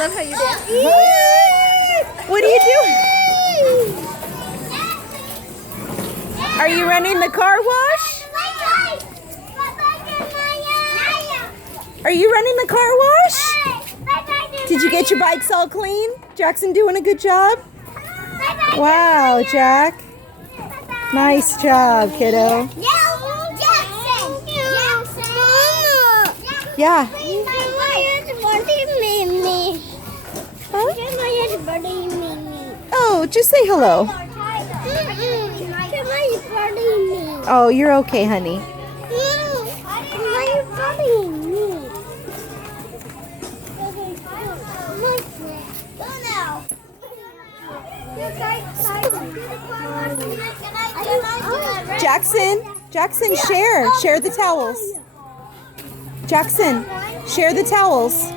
love how you dance. What are you doing? Are you running the car wash? Are you running the car wash? Did you get your bikes all clean? Jackson doing a good job? Wow, Jack. Nice job, kiddo. Yeah. Oh, just say hello. Oh, you're okay, honey. Jackson, share the towels. Jackson, share the towels.